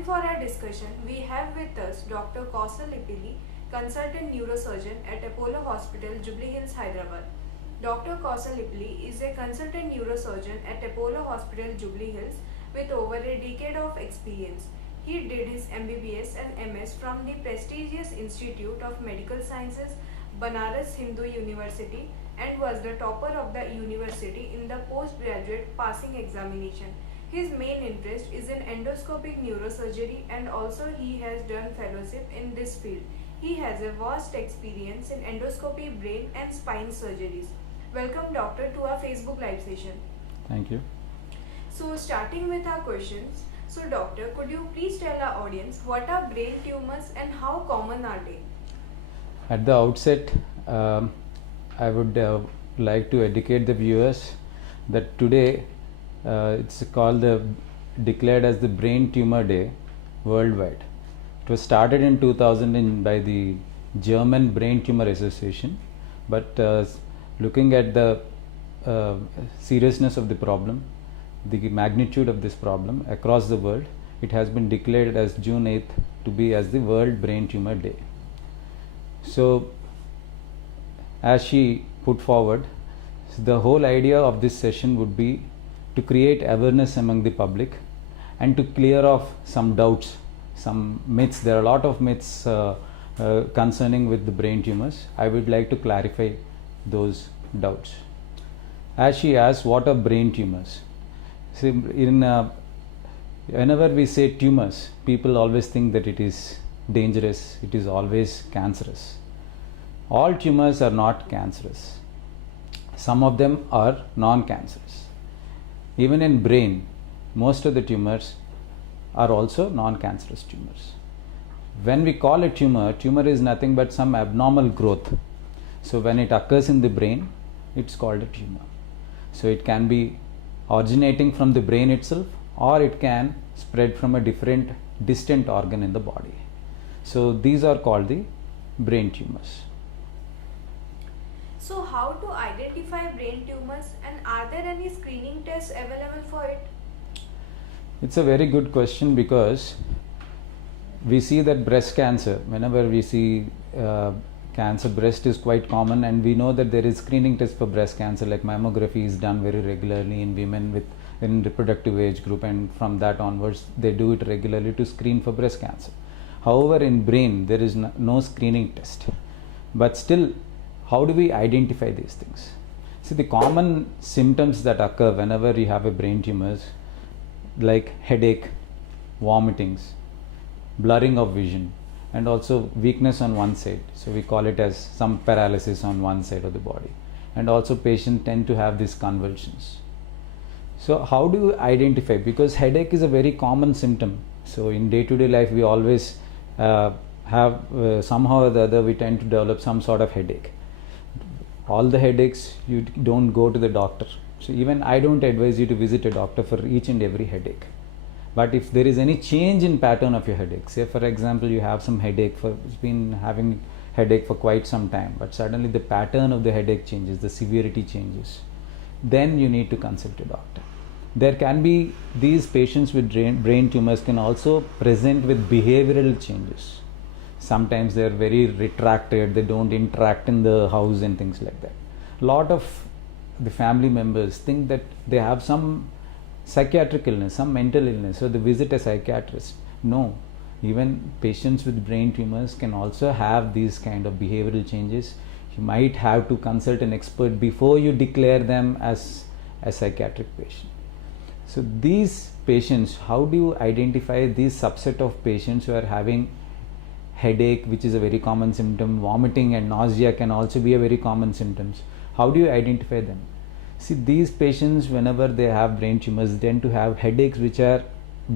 And for our discussion, we have with us Dr. Kaushal Ippili, consultant neurosurgeon at Apollo Hospital, Jubilee Hills, Hyderabad. Dr. Kaushal Ippili is a consultant neurosurgeon at Apollo Hospital, Jubilee Hills with over a decade of experience. He did his MBBS and MS from the prestigious Institute of Medical Sciences, Banaras Hindu University, and was the topper of the university in the postgraduate passing examination. His main interest is in endoscopic neurosurgery, and also he has done fellowship in this field. He has a vast experience in endoscopy, brain and spine surgeries. Welcome doctor to our Facebook live session. Thank you. So starting with our questions. So doctor, could you please tell our audience what are brain tumors and how common are they? At the outset, I would like to educate the viewers that today it's declared as the Brain Tumor Day worldwide. It was started in 2000 by the German Brain Tumor Association, but looking at the seriousness of the problem, the magnitude of this problem across the world, it has been declared as June 8th to be as the World Brain Tumor Day. So, as she put forward, the whole idea of this session would be to create awareness among the public and to clear off some doubts, some myths. There are a lot of myths concerning with the brain tumors. I would like to clarify those doubts. As she asked, what are brain tumors? See, whenever we say tumors, people always think that it is dangerous, it is always cancerous. All tumors are not cancerous. Some of them are non-cancerous. Even in brain, most of the tumors are also non-cancerous tumors. When we call a tumor, tumor is nothing but some abnormal growth. So when it occurs in the brain, it's called a tumor. So it can be originating from the brain itself, or it can spread from a different distant organ in the body. So these are called the brain tumors. So how to identify brain tumors, and are there any screening tests available for it? It's a very good question, because we see that breast cancer, whenever we see cancer, breast is quite common, and we know that there is screening test for breast cancer, like mammography is done very regularly in women in reproductive age group, and from that onwards they do it regularly to screen for breast cancer. However, in brain there is no screening test. But still, how do we identify these things? See, the common symptoms that occur whenever you have a brain tumors, like headache, vomitings, blurring of vision, and also weakness on one side. So we call it as some paralysis on one side of the body. And also patients tend to have these convulsions. So how do you identify? Because headache is a very common symptom. So in day-to-day life, we always have somehow or the other, we tend to develop some sort of headache. All the headaches, you don't go to the doctor. So even I don't advise you to visit a doctor for each and every headache. But if there is any change in pattern of your headache, say for example you have some headache, it's been having headache for quite some time, but suddenly the pattern of the headache changes, the severity changes, then you need to consult a doctor. There can be, these patients with brain tumors can also present with behavioral changes. Sometimes they are very retracted, they don't interact in the house and things like that. A lot of the family members think that they have some psychiatric illness, some mental illness, so they visit a psychiatrist. No, even patients with brain tumors can also have these kind of behavioral changes. You might have to consult an expert before you declare them as a psychiatric patient. So these patients, how do you identify these subset of patients who are having headache, which is a very common symptom, vomiting and nausea can also be a very common symptoms. How do you identify them? See, these patients, whenever they have brain tumors, tend to have headaches which are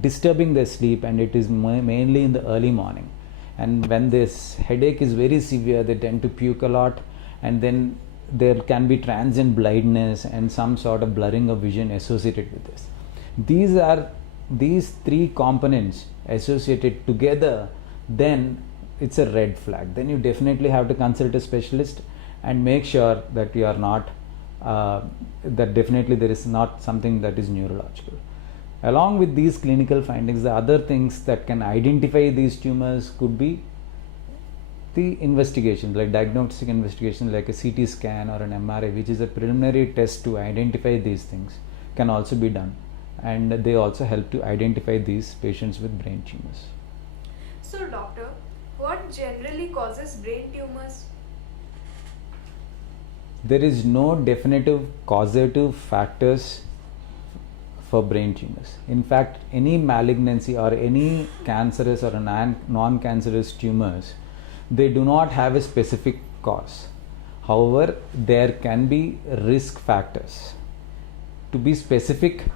disturbing their sleep, and it is mainly in the early morning. And when this headache is very severe, they tend to puke a lot, and then there can be transient blindness and some sort of blurring of vision associated with this. These three components associated together, then it's a red flag. Then you definitely have to consult a specialist and make sure that you are not that definitely there is not something that is neurological. Along with these clinical findings, the other things that can identify these tumors could be the investigations, like diagnostic investigation like a CT scan or an MRI, which is a preliminary test to identify these things, can also be done, and they also help to identify these patients with brain tumors. So doctor, what generally causes brain tumors? There is no definitive causative factors for brain tumors. In fact, any malignancy or any cancerous or non-cancerous tumors, they do not have a specific cause. However, there can be risk factors. To be specific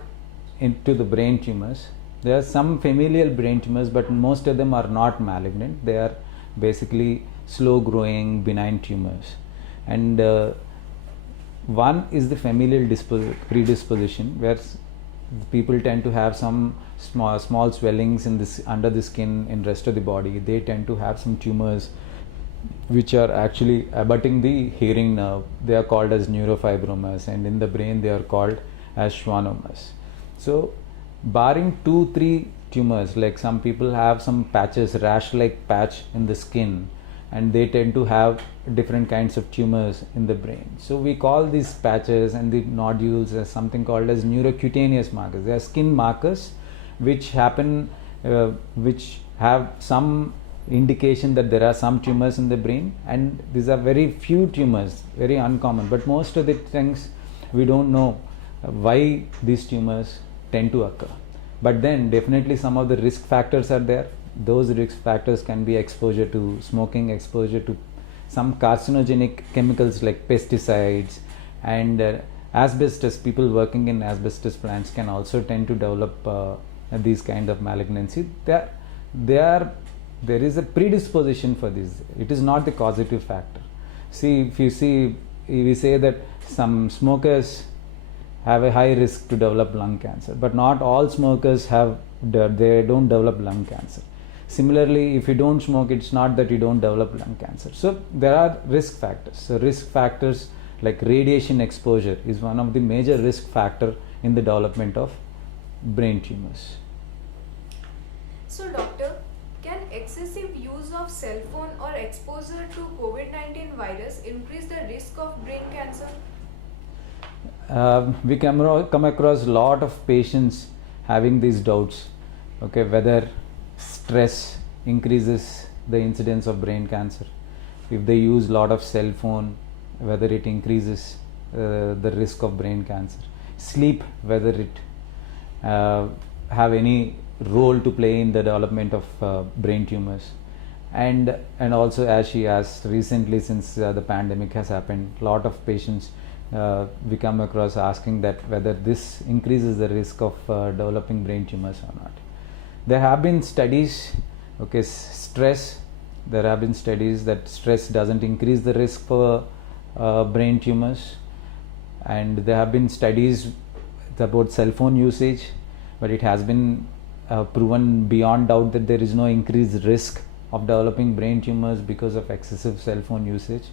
into the brain tumors, there are some familial brain tumors, but most of them are not malignant. They are basically slow growing benign tumors. And one is the familial predisposition, where people tend to have some small swellings in this under the skin, in rest of the body. They tend to have some tumors which are actually abutting the hearing nerve. They are called as neurofibromas, and in the brain they are called as schwannomas. So barring 2-3 tumors, like some people have some patches, rash like patch in the skin, and they tend to have different kinds of tumors in the brain. So we call these patches and the nodules as something called as neurocutaneous markers. They are skin markers which happen, which have some indication that there are some tumors in the brain, and these are very few tumors, very uncommon, but most of the things we don't know why these tumors tend to occur. But then definitely some of the risk factors are there. Those risk factors can be exposure to smoking, exposure to some carcinogenic chemicals like pesticides, and asbestos. People working in asbestos plants can also tend to develop these kind of malignancy. There is a predisposition for this. It is not the causative factor. See, if you see, we say that some smokers have a high risk to develop lung cancer, but not all smokers they don't develop lung cancer. Similarly, if you don't smoke, it's not that you don't develop lung cancer. So there are risk factors. So risk factors like radiation exposure is one of the major risk factor in the development of brain tumors. So doctor, can excessive use of cell phone or exposure to COVID-19 virus increase the risk of brain cancer? We come across a lot of patients having these doubts, okay, whether stress increases the incidence of brain cancer, if they use a lot of cell phone, whether it increases the risk of brain cancer, sleep, whether it have any role to play in the development of brain tumors, and also, as she asked, recently since the pandemic has happened, a lot of patients we come across asking that whether this increases the risk of developing brain tumors or not. There have been studies, okay, stress, there have been studies that stress doesn't increase the risk for brain tumors, and there have been studies about cell phone usage, but it has been proven beyond doubt that there is no increased risk of developing brain tumors because of excessive cell phone usage.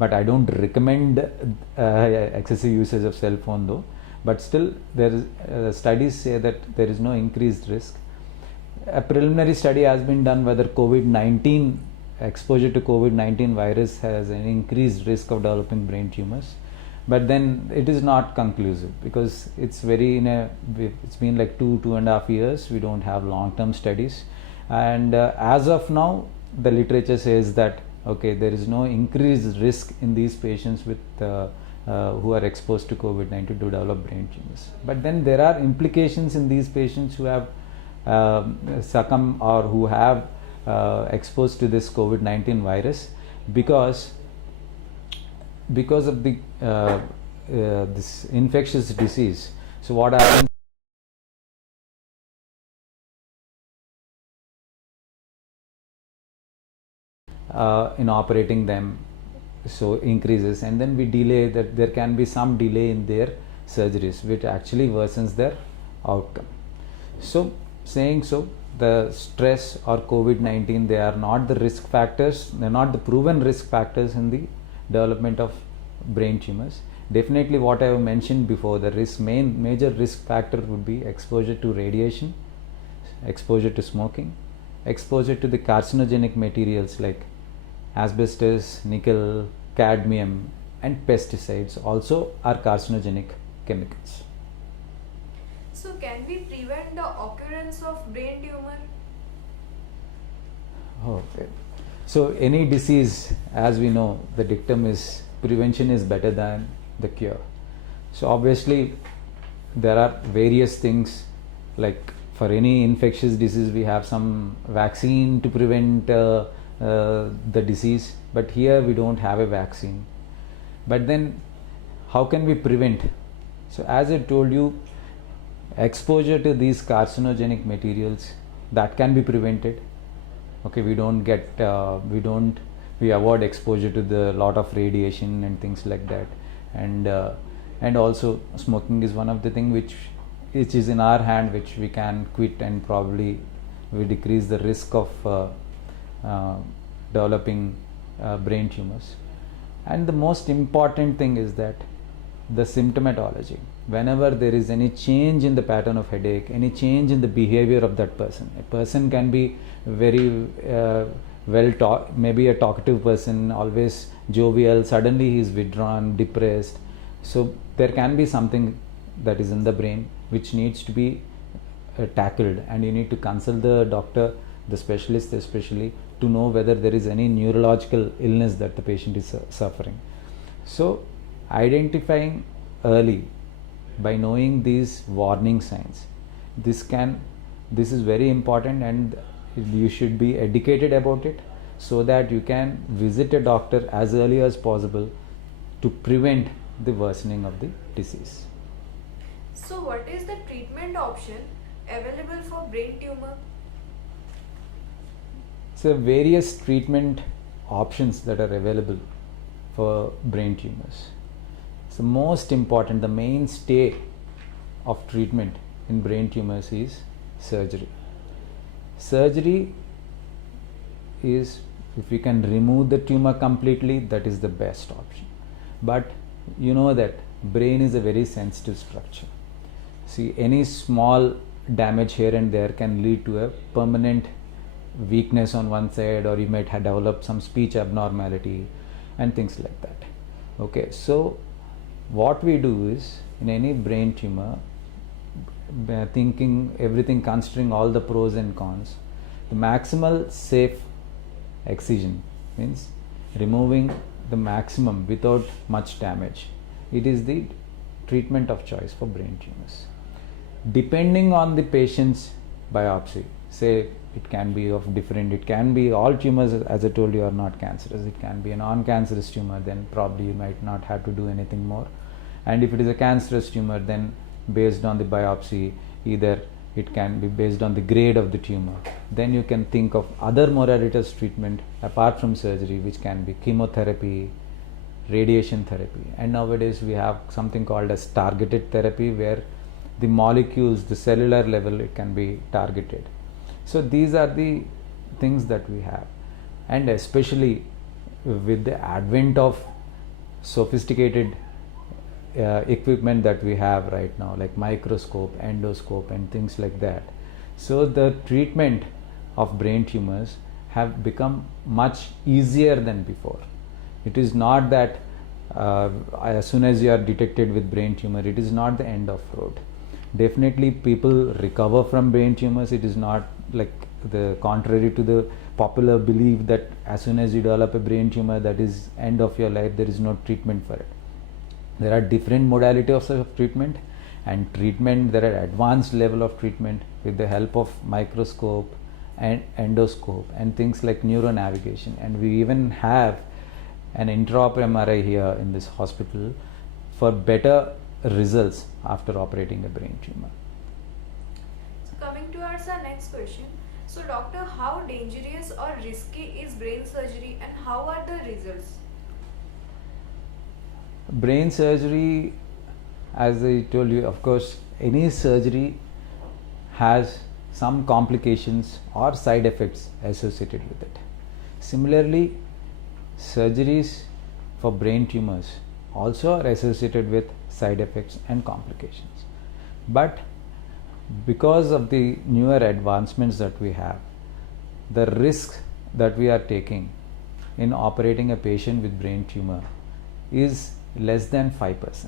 But I don't recommend excessive usage of cell phone though, but still there is studies say that there is no increased risk. A preliminary study has been done whether COVID-19 exposure to COVID-19 virus has an increased risk of developing brain tumors, but then it is not conclusive because it's been like 2.5 years. We don't have long-term studies, and as of now the literature says that okay, there is no increased risk in these patients with who are exposed to COVID-19 to develop brain tumors. But then there are implications in these patients who have succumbed or who have exposed to this COVID-19 virus because of the this infectious disease. So what happens? In operating them, so increases, and then we delay that. There can be some delay in their surgeries, which actually worsens their outcome. So saying so, the stress or COVID-19, they are not the risk factors. They are not the proven risk factors in the development of brain tumors. Definitely what I have mentioned before, the major risk factor would be exposure to radiation, exposure to smoking, exposure to the carcinogenic materials like asbestos, nickel, cadmium, and pesticides also are carcinogenic chemicals. So can we prevent the occurrence of brain tumor? Okay. So any disease, as we know, the dictum is prevention is better than the cure. So obviously there are various things, like for any infectious disease we have some vaccine to prevent the disease, but here we don't have a vaccine. But then how can we prevent? So as I told you, exposure to these carcinogenic materials, that can be prevented. Okay, we avoid exposure to the lot of radiation and things like that, and also smoking is one of the thing which is in our hand, which we can quit, and probably we decrease the risk of developing brain tumors. And the most important thing is that the symptomatology, whenever there is any change in the pattern of headache, any change in the behavior of that person, a person can be very maybe a talkative person, always jovial, suddenly he is withdrawn, depressed. So there can be something that is in the brain which needs to be tackled, and you need to consult the doctor, the specialist especially, to know whether there is any neurological illness that the patient is suffering. So identifying early by knowing these warning signs, this is very important, and you should be educated about it so that you can visit a doctor as early as possible to prevent the worsening of the disease. So what is the treatment option available for brain tumor? So various treatment options that are available for brain tumors. So most important, the mainstay of treatment in brain tumors is surgery. Surgery is, if we can remove the tumor completely, that is the best option. But you know that brain is a very sensitive structure. See, any small damage here and there can lead to a permanent weakness on one side, or you might have developed some speech abnormality and things like that. Okay, so what we do is, in any brain tumor, thinking everything, considering all the pros and cons, the maximal safe excision means removing the maximum without much damage. It is the treatment of choice for brain tumors. Depending on the patient's biopsy, say it can be of different, it can be all tumors, as I told you, are not cancerous. It can be a non-cancerous tumor, then probably you might not have to do anything more. And if it is a cancerous tumor, then based on the biopsy, either it can be based on the grade of the tumor, then you can think of other modalities treatment apart from surgery, which can be chemotherapy, radiation therapy. And nowadays we have something called as targeted therapy, where the molecules, the cellular level, it can be targeted. So these are the things that we have, and especially with the advent of sophisticated equipment that we have right now, like microscope, endoscope, and things like that. So the treatment of brain tumors have become much easier than before. It is not that as soon as you are detected with brain tumor, it is not the end of road. Definitely people recover from brain tumors. It is not like the contrary to the popular belief that as soon as you develop a brain tumor, that is end of your life, there is no treatment for it. There are different modalities of treatment, and there are advanced level of treatment with the help of microscope and endoscope and things like neuronavigation. And we even have an intraoperative MRI here in this hospital for better results after operating a brain tumor. So coming towards our next question. So doctor, how dangerous or risky is brain surgery, and how are the results? Brain surgery, as I told you, of course, any surgery has some complications or side effects associated with it. Similarly, surgeries for brain tumors also are associated with side effects and complications. But because of the newer advancements that we have, the risk that we are taking in operating a patient with brain tumor is less than 5%.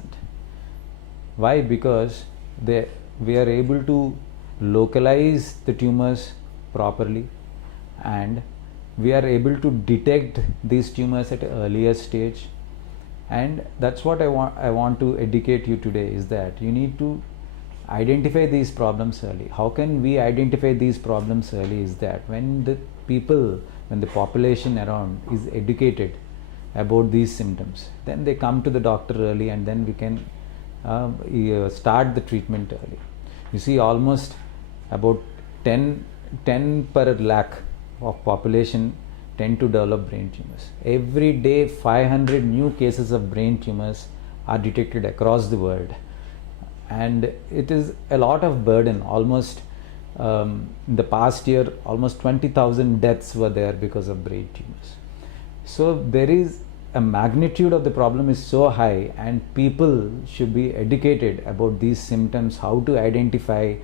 Why? Because we are able to localize the tumors properly, and we are able to detect these tumors at an earlier stage. And that's what I want to educate you today, is that you need to identify these problems early. How can we identify these problems early? Is that when the population around is educated about these symptoms, then they come to the doctor early, and then we can start the treatment early. You see, almost about 10 per lakh of population tend to develop brain tumors. Every day 500 new cases of brain tumors are detected across the world, and it is a lot of burden. Almost in the past year, almost 20,000 deaths were there because of brain tumors. So there is a magnitude of the problem is so high, and people should be educated about these symptoms, how to identify,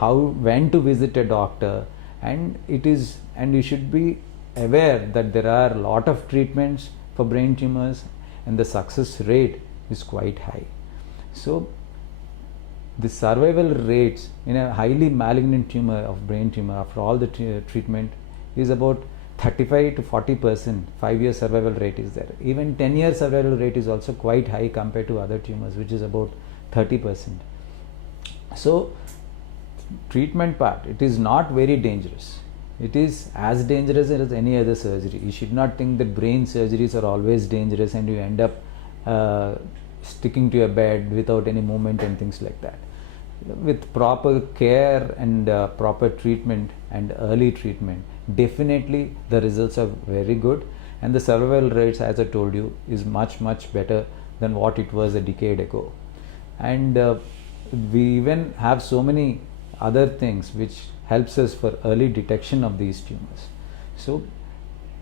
when to visit a doctor, and you should be aware that there are a lot of treatments for brain tumors, and the success rate is quite high. So the survival rates in a highly malignant tumor of brain tumor after all the treatment is about 35 to 40%. 5-year survival rate is there. Even 10-year survival rate is also quite high compared to other tumors, which is about 30%. So treatment part, it is not very dangerous. It is as dangerous as any other surgery. You should not think that brain surgeries are always dangerous and you end up sticking to your bed without any movement and things like that. With proper care and proper treatment and early treatment, definitely the results are very good, and the survival rates, as I told you, is much better than what it was a decade ago. And we even have so many other things which helps us for early detection of these tumors. So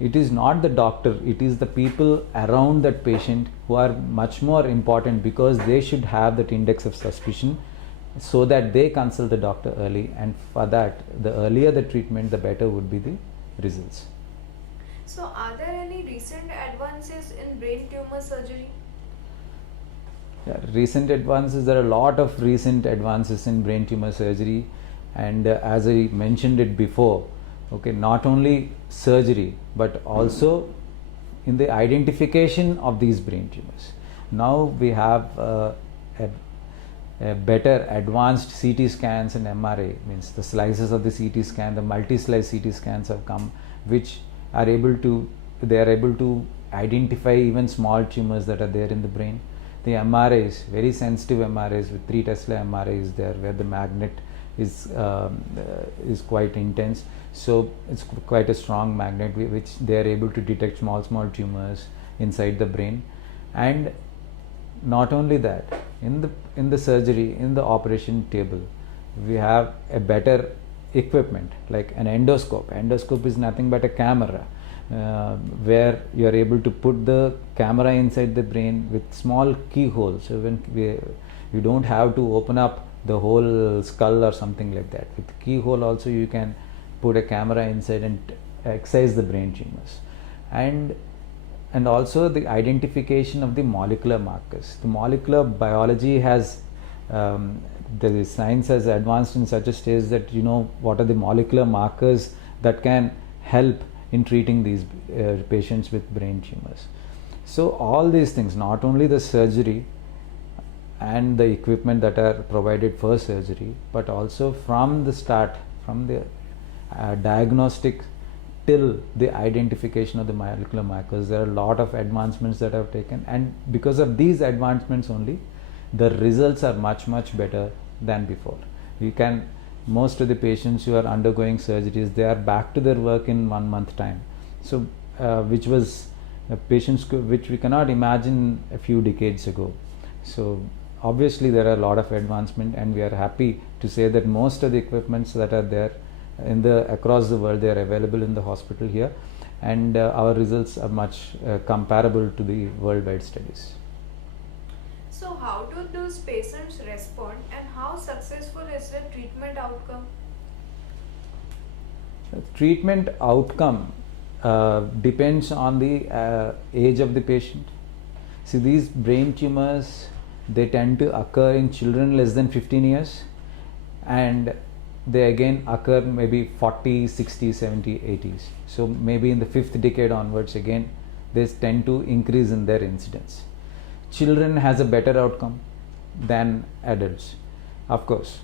it is not the doctor, it is the people around that patient who are much more important, because they should have that index of suspicion so that they consult the doctor early, and for that, the earlier the treatment, the better would be the results. So are there any recent advances in brain tumor surgery? Yeah, recent advances, there are a lot of recent advances in brain tumor surgery, and as I mentioned it before, okay, not only surgery but also in the identification of these brain tumors. Now we have a better advanced CT scans and MRI, means the slices of the CT scan, the multi-slice CT scans have come, which are able to identify even small tumors that are there in the brain. The MRIs, very sensitive MRIs with 3 Tesla MRI is there, where the magnet is quite intense. So it's quite a strong magnet which they are able to detect small tumors inside the brain. And not only that, in the surgery, in the operation table, we have a better equipment like an endoscope. Endoscope is nothing but a camera where you are able to put the camera inside the brain with small keyholes. So when you don't have to open up the whole skull or something like that. With keyhole also you can put a camera inside and excise the brain tumors. And also the identification of the molecular markers. The molecular biology has, the science has advanced in such a stage that you know what are the molecular markers that can help in treating these patients with brain tumors. So all these things, not only the surgery and the equipment that are provided for surgery, but also from the start, from the diagnostic till the identification of the molecular markers, there are a lot of advancements that have taken, and because of these advancements only, the results are much better than before. Most of the patients who are undergoing surgeries, they are back to their work in 1 month time. So which was patients which we cannot imagine a few decades ago. So obviously there are a lot of advancement, and we are happy to say that most of the equipments that are there across the world, they are available in the hospital here, and our results are much comparable to the worldwide studies. So how do those patients respond and how successful is the treatment outcome? Treatment outcome depends on the age of the patient. See, these brain tumors, they tend to occur in children less than 15 years, and they again occur maybe 40, 60, 70, 80s. So maybe in the fifth decade onwards again, they tend to increase in their incidence. Children has a better outcome than adults. Of course,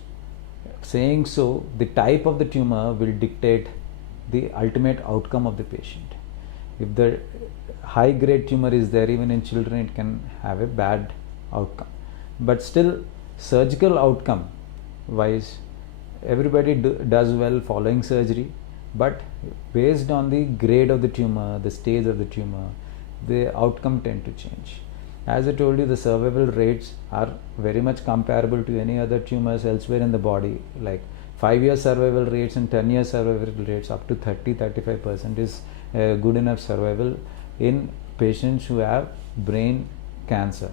saying so, the type of the tumor will dictate the ultimate outcome of the patient. If the high grade tumor is there, even in children, it can have a bad outcome. But still, surgical outcome wise, everybody does well following surgery, but based on the grade of the tumor, the stage of the tumor, the outcome tend to change. As I told you, the survival rates are very much comparable to any other tumors elsewhere in the body, like 5-year survival rates and 10-year survival rates up to 30-35% is good enough survival in patients who have brain cancer.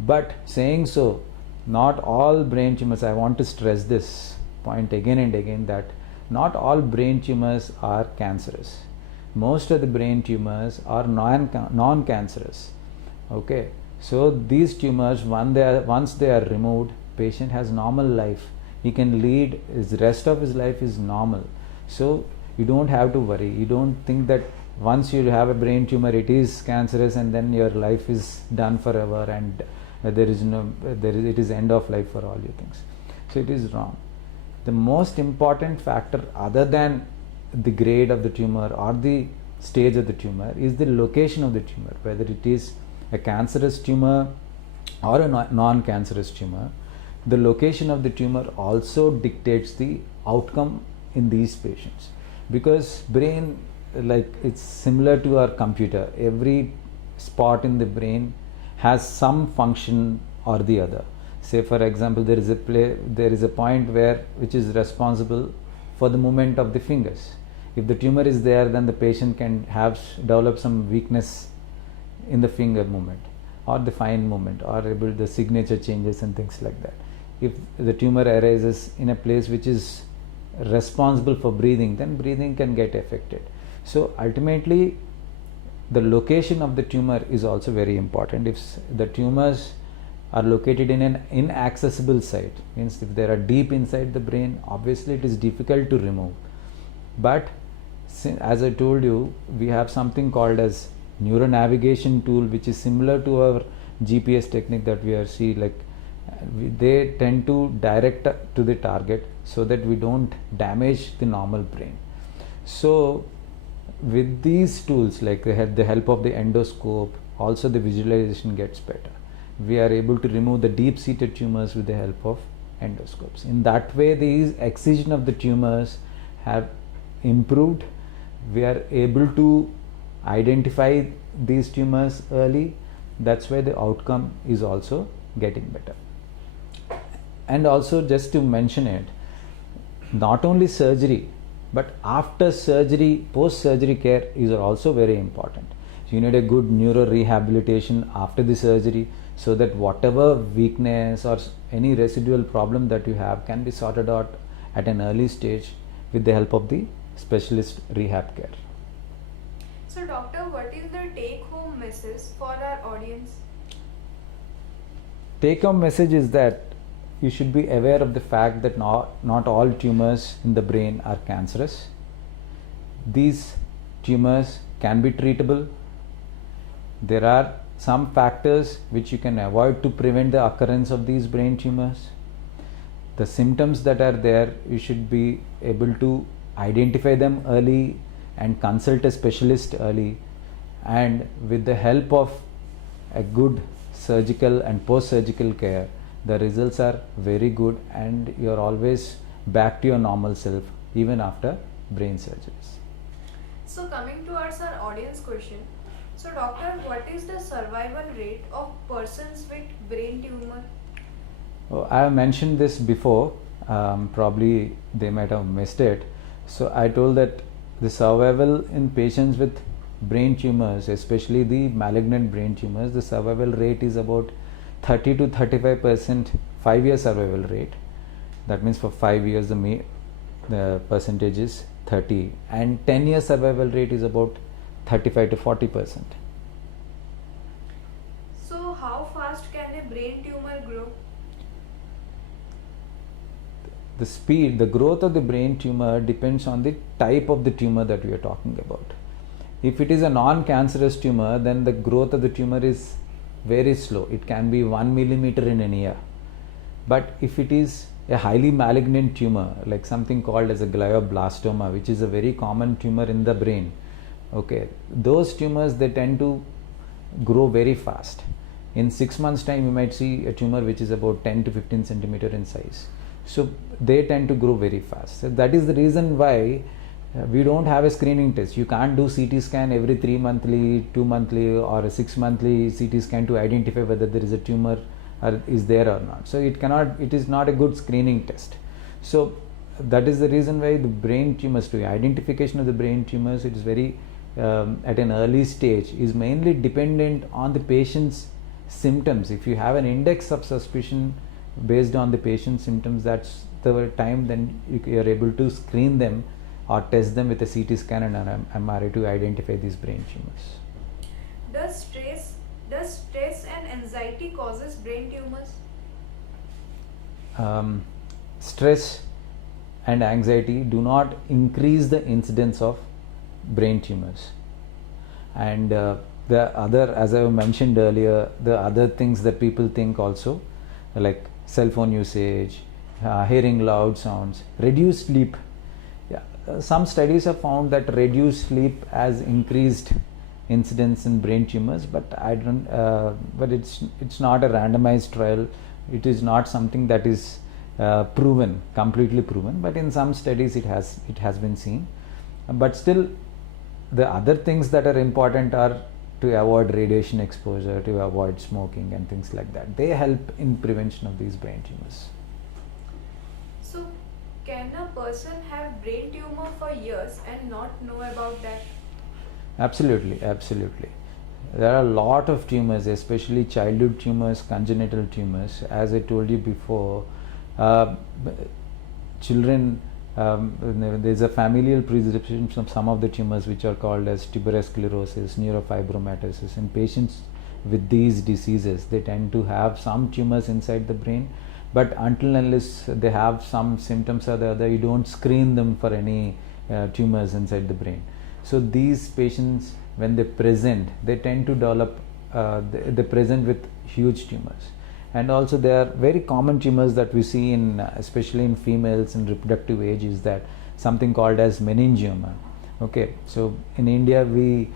But saying so, not all brain tumors, I want to stress this point again and again, that not all brain tumors are cancerous. Most of the brain tumors are non-cancerous. Okay, so these tumors, once they are removed, patient has normal life. He can lead his rest of his life is normal. So you don't have to worry. You don't think that once you have a brain tumor, it is cancerous and then your life is done forever and it is end of life for all your things. So it is wrong. The most important factor other than the grade of the tumor or the stage of the tumor is the location of the tumor, whether it is a cancerous tumor or a non-cancerous tumor. The location of the tumor also dictates the outcome in these patients, because brain, like, it's similar to our computer. Every spot in the brain has some function or the other. Say for example, there is a point which is responsible for the movement of the fingers. If the tumor is there, then the patient can develop some weakness in the finger movement or the fine movement, or the signature changes and things like that. If the tumor arises in a place which is responsible for breathing, then breathing can get affected. So ultimately, the location of the tumor is also very important. If the tumors are located in an inaccessible site, means if they are deep inside the brain, obviously it is difficult to remove. But as I told you, we have something called as neuronavigation tool, which is similar to our GPS technique that we are see, like they tend to direct to the target so that we don't damage the normal brain. So with these tools, like the help of the endoscope, also the visualization gets better. We are able to remove the deep-seated tumors with the help of endoscopes. In that way, the excision of the tumors have improved. We are able to identify these tumors early. That's why the outcome is also getting better. And also, just to mention it, not only surgery, but after surgery, post-surgery care is also very important. So you need a good neuro rehabilitation after the surgery, so that whatever weakness or any residual problem that you have can be sorted out at an early stage with the help of the specialist rehab care. So doctor, what is the take-home message for our audience? Take-home message is that you should be aware of the fact that not all tumors in the brain are cancerous. These tumors can be treatable. There are some factors which you can avoid to prevent the occurrence of these brain tumors. The symptoms that are there, you should be able to identify them early and consult a specialist early, and with the help of a good surgical and post-surgical care, the results are very good and you are always back to your normal self even after brain surgeries. So coming towards our audience question, so doctor, what is the survival rate of persons with brain tumor? Oh, I have mentioned this before, probably they might have missed it. So I told that the survival in patients with brain tumors, especially the malignant brain tumors, the survival rate is about 30 to 35% 5-year survival rate. That means for 5 years the percentage is 30, and 10-year survival rate is about 35 to 40%. So how fast can a brain tumor grow? The growth of the brain tumor depends on the type of the tumor that we are talking about. If it is a non-cancerous tumor, then the growth of the tumor is very slow. It can be 1 millimeter in an year. But if it is a highly malignant tumor, like something called as a glioblastoma, which is a very common tumor in the brain, okay, those tumors, they tend to grow very fast. In 6 months time, you might see a tumor which is about 10 to 15 centimeter in size. So they tend to grow very fast. So that is the reason why we don't have a screening test. You can't do CT scan every 3 monthly, 2 monthly, or a 6 monthly CT scan to identify whether there is a tumor or is there or not. So it is not a good screening test. So that is the reason why the brain tumors, to identification of the brain tumors, it is very at an early stage, is mainly dependent on the patient's symptoms. If you have an index of suspicion based on the patient's symptoms, that's the time then you are able to screen them or test them with a CT scan and an MRI to identify these brain tumors. Does stress and anxiety causes brain tumors? Stress and anxiety do not increase the incidence of brain tumors. And the other, as I mentioned earlier, the other things that people think also, like cell phone usage, hearing loud sounds, reduced sleep. Some studies have found that reduced sleep has increased incidence in brain tumors, but but it's not a randomized trial. It is not something that is completely proven, but in some studies it has been seen. But still, the other things that are important are to avoid radiation exposure, to avoid smoking and things like that. They help in prevention of these brain tumors. So can a person have brain tumor for years and not know about that? Absolutely. There are a lot of tumors, especially childhood tumors, congenital tumors. As I told you before, children, there's a familial predisposition from some of the tumors which are called as tuberous sclerosis, neurofibromatosis. In patients with these diseases, they tend to have some tumors inside the brain, but until unless they have some symptoms or the other, you don't screen them for any tumors inside the brain. So these patients, when they present, they tend to develop, they present with huge tumors. And also there are very common tumors that we see in, especially in females in reproductive age, is that something called as meningioma. Okay, so in India we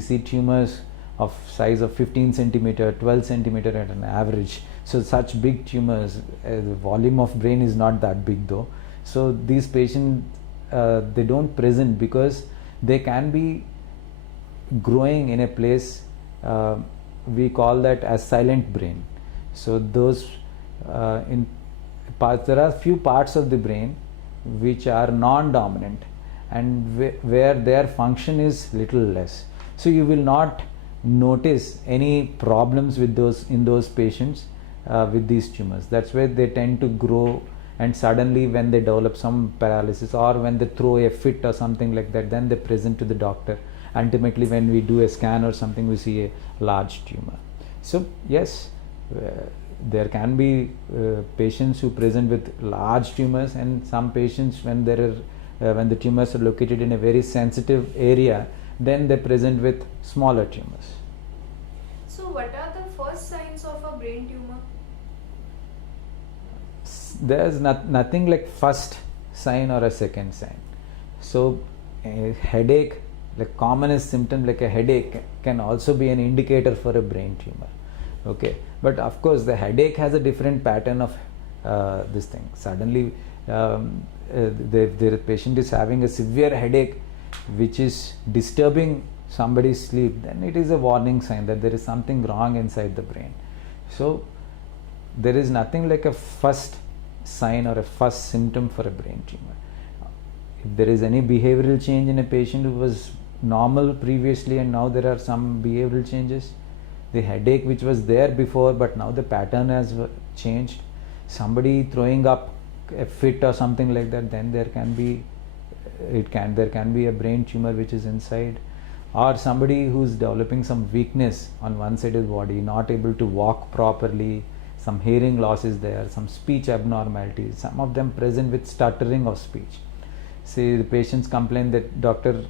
see tumors of size of 15 centimeter, 12 centimeter at an average. So such big tumors, the volume of brain is not that big though. So these patients, they don't present because they can be growing in a place, we call that as silent brain. So those in parts, there are few parts of the brain which are non-dominant and where their function is little less. So you will not notice any problems with those patients with these tumors. That's where they tend to grow, and suddenly when they develop some paralysis or when they throw a fit or something like that, then they present to the doctor. Ultimately, when we do a scan or something, we see a large tumor. So yes, there can be patients who present with large tumors, and some patients when the tumors are located in a very sensitive area, then they present with smaller tumors. So what are the first signs of a brain tumor? There's nothing like first sign or a second sign. So a headache, like commonest symptom like a headache, can also be an indicator for a brain tumor. Okay, but of course the headache has a different pattern of this thing. Suddenly the patient is having a severe headache which is disturbing somebody's sleep, then it is a warning sign that there is something wrong inside the brain. So there is nothing like a first sign or a first symptom for a brain tumor. If there is any behavioral change in a patient who was normal previously and now there are some behavioral changes, the headache which was there before, but now the pattern has changed, somebody throwing up a fit or something like that, then there can be a brain tumor which is inside. Or somebody who's developing some weakness on one side of the body, not able to walk properly, some hearing loss is there, some speech abnormalities, some of them present with stuttering of speech. See, the patients complain that, doctor,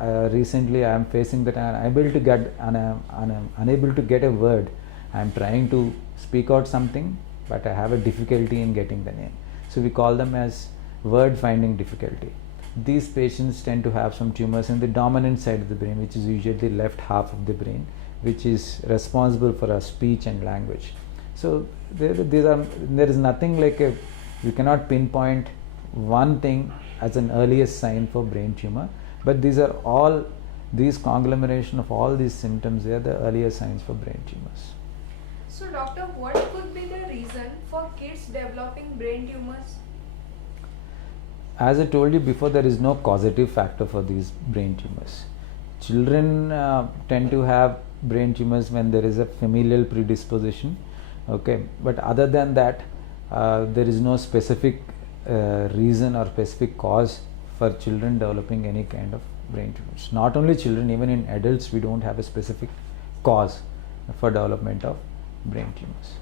recently I am facing that I am unable to get a word. I am trying to speak out something, but I have a difficulty in getting the name. So we call them as word finding difficulty. These patients tend to have some tumors in the dominant side of the brain, which is usually the left half of the brain, which is responsible for our speech and language. So there is nothing like you cannot pinpoint one thing as an earliest sign for brain tumor, but these conglomeration of all these symptoms, they are the earliest signs for brain tumors. So doctor, what could be the reason for kids developing brain tumors? As I told you before, there is no causative factor for these brain tumors. Children tend to have brain tumors when there is a familial predisposition. Okay, but other than that, there is no specific reason or specific cause for children developing any kind of brain tumors. Not only children, even in adults, we don't have a specific cause for development of brain tumors.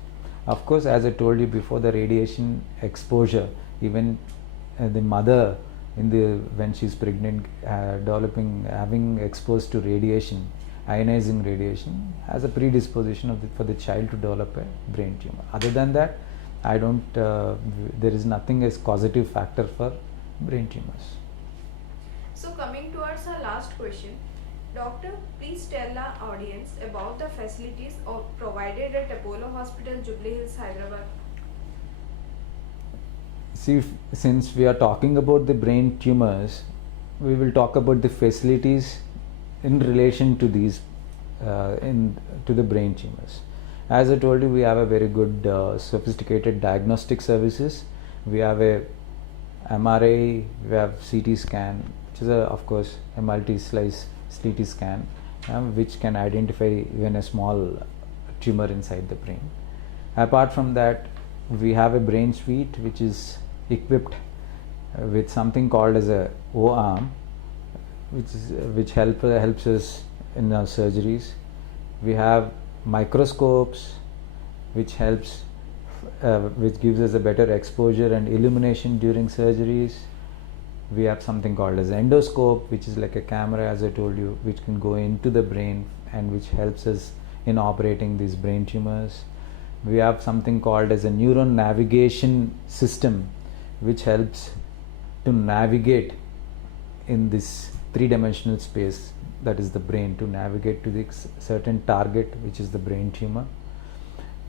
Of course, as I told you before, the radiation exposure, even the mother when she's pregnant, having exposed to radiation, ionizing radiation, has a predisposition for the child to develop a brain tumor. Other than that, there is nothing as causative factor for brain tumors. So coming towards our last question, doctor, please tell our audience about the facilities provided at Apollo Hospital, Jubilee Hills, Hyderabad. See, since we are talking about the brain tumors, we will talk about the facilities in relation to these to the brain tumors. As I told you, we have a very good sophisticated diagnostic services. We have a MRI, we have CT scan, which is of course a multi-slice CT scan, which can identify even a small tumor inside the brain. Apart from that, we have a brain suite which is equipped with something called as a O-arm, which helps us in our surgeries. We have microscopes which gives us a better exposure and illumination during surgeries. We have something called as endoscope, which is like a camera, as I told you, which can go into the brain and which helps us in operating these brain tumors. We have something called as a neuron navigation system, which helps to navigate in this three-dimensional space, that is the brain, to navigate to the certain target, which is the brain tumor.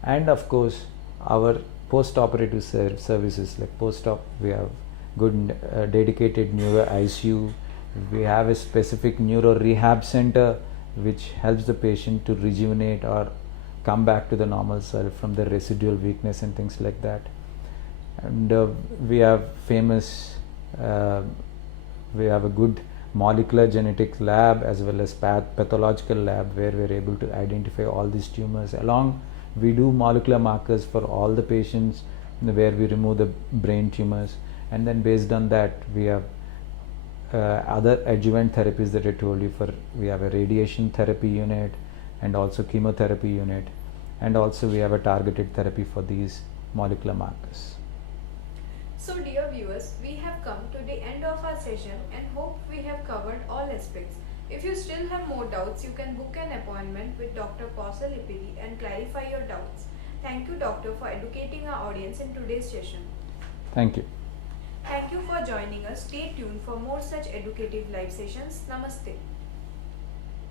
And of course, our post-operative services, like post-op, we have good dedicated neuro ICU. We have a specific neuro rehab center which helps the patient to rejuvenate or come back to the normal self from the residual weakness and things like that. And we have a good molecular genetic lab as well as pathological lab, where we are able to identify all these tumors. We do molecular markers for all the patients, where we remove the brain tumors, and then based on that we have other adjuvant therapies that I told you. We have a radiation therapy unit and also chemotherapy unit, and also we have a targeted therapy for these molecular markers. So dear viewers, we have come to the end of our session and hope we have covered all aspects. If you still have more doubts, you can book an appointment with Dr. Kaushal Ippili and clarify your doubts. Thank you, doctor, for educating our audience in today's session. Thank you. Thank you for joining us. Stay tuned for more such educative live sessions. Namaste.